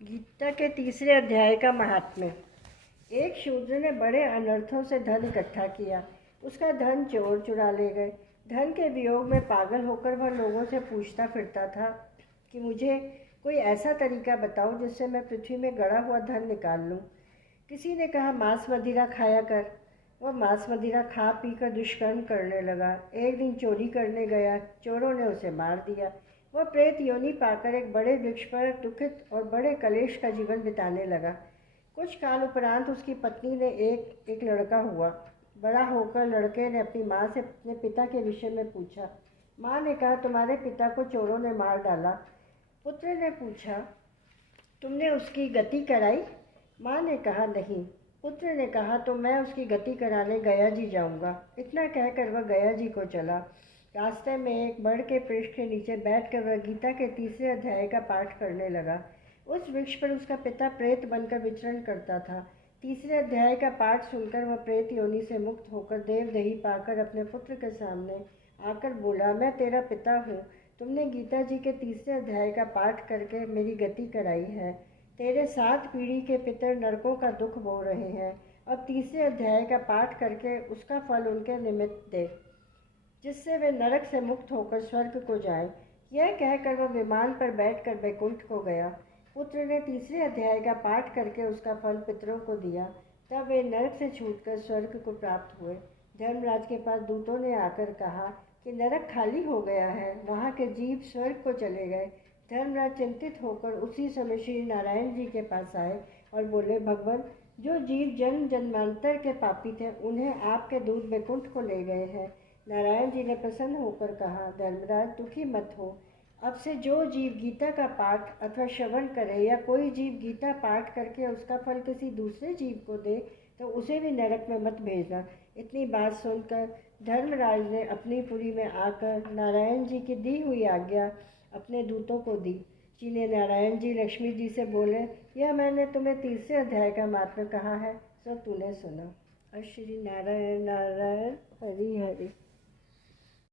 गीता के तीसरे अध्याय का महात्म्य। एक शूद्र ने बड़े अनर्थों से धन इकट्ठा किया। उसका धन चोर चुरा ले गए। धन के वियोग में पागल होकर वह लोगों से पूछता फिरता था कि मुझे कोई ऐसा तरीका बताओ जिससे मैं पृथ्वी में गड़ा हुआ धन निकाल लूँ। किसी ने कहा मांस मदिरा खाया कर। वह मांस मदिरा खा पी कर दुष्कर्म करने लगा। एक दिन चोरी करने गया, चोरों ने उसे मार दिया। वह प्रेत योनि पाकर एक बड़े वृक्ष पर दुखित और बड़े कलेश का जीवन बिताने लगा। कुछ काल उपरांत उसकी पत्नी ने एक लड़का हुआ। बड़ा होकर लड़के ने अपनी माँ से अपने पिता के विषय में पूछा। माँ ने कहा तुम्हारे पिता को चोरों ने मार डाला। पुत्र ने पूछा तुमने उसकी गति कराई? माँ ने कहा नहीं। पुत्र ने कहा तो मैं उसकी गति कराने गया जी जाऊंगा। इतना कहकर वह गया जी को चला। रास्ते में एक बड़ के वृक्ष के नीचे बैठकर वह गीता के तीसरे अध्याय का पाठ करने लगा। उस वृक्ष पर उसका पिता प्रेत बनकर विचरण करता था। तीसरे अध्याय का पाठ सुनकर वह प्रेत योनि से मुक्त होकर देवदेही पाकर अपने पुत्र के सामने आकर बोला, मैं तेरा पिता हूँ। तुमने गीता जी के तीसरे अध्याय का पाठ करके मेरी गति कराई है। तेरे 7 पीढ़ी के पितर नरकों का दुख भोग रहे हैं। अब तीसरे अध्याय का पाठ करके उसका फल उनके निमित्त दे, जिससे वे नरक से मुक्त होकर स्वर्ग को जाएं। यह कहकर वह विमान पर बैठकर वैकुंठ को गया। पुत्र ने तीसरे अध्याय का पाठ करके उसका फल पितरों को दिया। तब वे नरक से छूटकर स्वर्ग को प्राप्त हुए। धर्मराज के पास दूतों ने आकर कहा कि नरक खाली हो गया है, वहाँ के जीव स्वर्ग को चले गए। धर्मराज चिंतित होकर उसी समय श्री नारायण जी के पास आए और बोले, भगवान, जो जीव जन्म जन्मांतर के पापी थे उन्हें आपके दूत वैकुंठ को ले गए हैं। नारायण जी ने प्रसन्न होकर कहा, धर्मराज दुखी मत हो। अब से जो जीव गीता का पाठ अथवा श्रवण करे या कोई जीव गीता पाठ करके उसका फल किसी दूसरे जीव को दे तो उसे भी नरक में मत भेजना। इतनी बात सुनकर धर्मराज ने अपनी पुरी में आकर नारायण जी की दी हुई आज्ञा अपने दूतों को दी, जिन्हें नारायण जी लक्ष्मी जी से बोले, यह मैंने तुम्हें तीसरे अध्याय का महात्म्य कहा है, सब तूने सुना। और श्री नारायण नारायण हरि हरि।